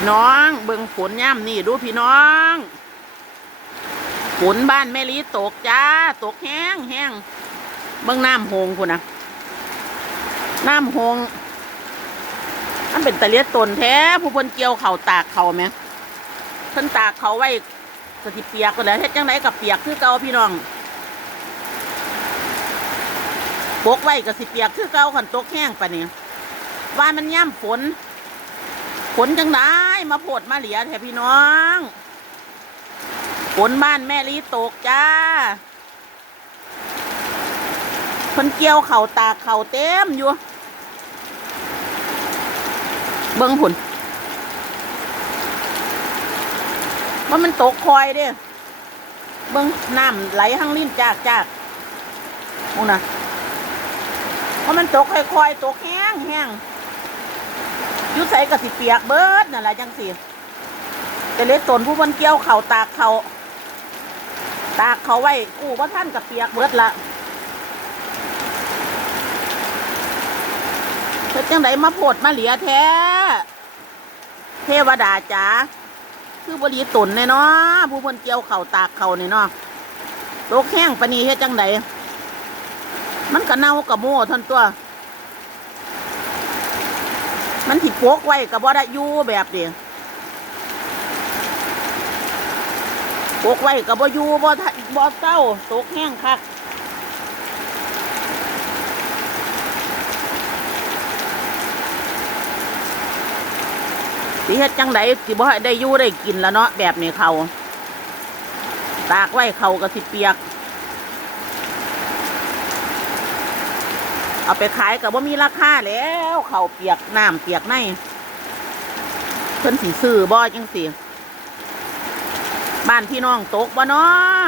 พี่น้องเบิ่งฝนย่ำนี่ดูพี่น้องฝนบ้านแม่ลีตกจ้า ตกแห้งแห้งเบิ่งน้ำหงคุณนะน้ำหงมันเป็นตะเลียตนแท้ผู้เพิ่นเกี่ยวเข่าตากเข่าไหมเพิ่นตากเขาไว้สติเปียกก็แล้วเฮ็ดจังไดกับเปียกคือเก่าพี่น้องปกไว้กับสิเปียกคือเก่าขันตกแห้งปะนี่ว่ามันย่ำฝน ฝนจังได้มาโพดมาเหลียแท้พี่น้องฝนบ้านแม่ลีตกจ้าคนเกี่ยวเข่าตาเข่าเต็มอยู่เบิ้งผุนว่ามันตกคอยเด้เบิ้งน้ำไหลทั้งลิ้นจากจากมูนะว่ามันตกค่อยๆตกแห้งแห้ง ยุใส่กับสิเปียกเบิดนั่นแหละจังสิแต่เล็กตนผู้มันเกี่ยวเข่าตากเข่าตากเขาไว้กู้ว่าท่านกับเปียกเบิดละเฮ็ดจังไดมาโพดมาเหลียแท้ เทวดาจ๋าคือบรีตนเน่เนาะผู้คนเกี่ยวเข่าตากเข่าเนี่ยเนาะโตกแห้งปนนีเฮ็ดจังไดมันก็เน่ากับโม่ท่านตัว มันถิโปกไว้กับบ่ได้อยู่แบบเดียโปกไว้กับบ่อยู่บ่บ่เต้าตกแห้งคักสิเฮ็ดจังไดสิบ่ได้อยู่ได้กินแล้วเนาะแบบนี้เขาตากไว้เขาก็สิเปียก เอาไปขายก็บ่มีราคาแล้วเขาเปียกน้ำเปียกในเพิ่นสิซื้อบ่จังสิบ้านพี่น้องตกบ่เนาะ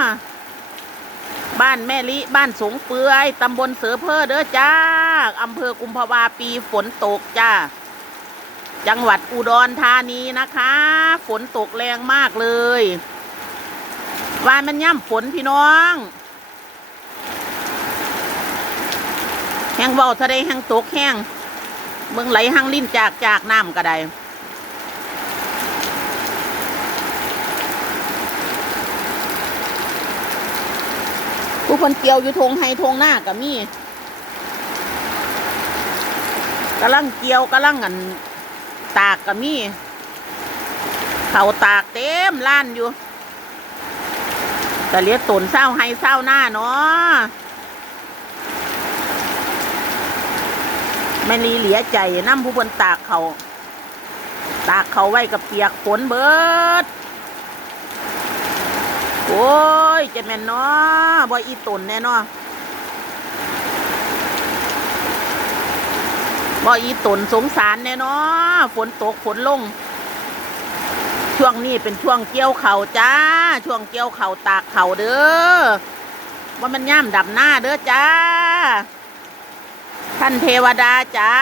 บ้านแม่ลิ บ้านสงเปือยตำบลเสือเพอเด้อจ้าอำเภอกุมภาวาปีฝนตกจ้า จังหวัดอุดรธานีนะคะ ฝนตกแรงมากเลย ว่ามันย่ำฝนพี่น้อง แห้งเบาทะเลแห้งตกแห้งเมืองไหลหังลิ้นจากจากน้ำก็ได้ผู้คนเกี่ยวอยู่ทงไฮทงหน้ากับมีกำลังเกี่ยวกำลังอันตากก็มีเขาตากเต็มล้านอยู่ แต่เลี้ยตนเศร้าให้เศร้าหน้าเนาะ แม่นีเหลียใจน้ำผู้บนตากเขา ตากเขาไว้กับเปียกฝนเบิด โอ้ยเจะแม่นเนาะบ่อีตุนแน่นาะบ่อีตุนสงสารแน่นาะฝนตกฝนลง ช่วงนี้เป็นช่วงเกี่ยวเข่าจ้า ช่วงเกี่ยวเข่าตากเข่าเด้อว่ามันย่ำดับหน้าเด้อจ้า ท่านเทวดาจ้า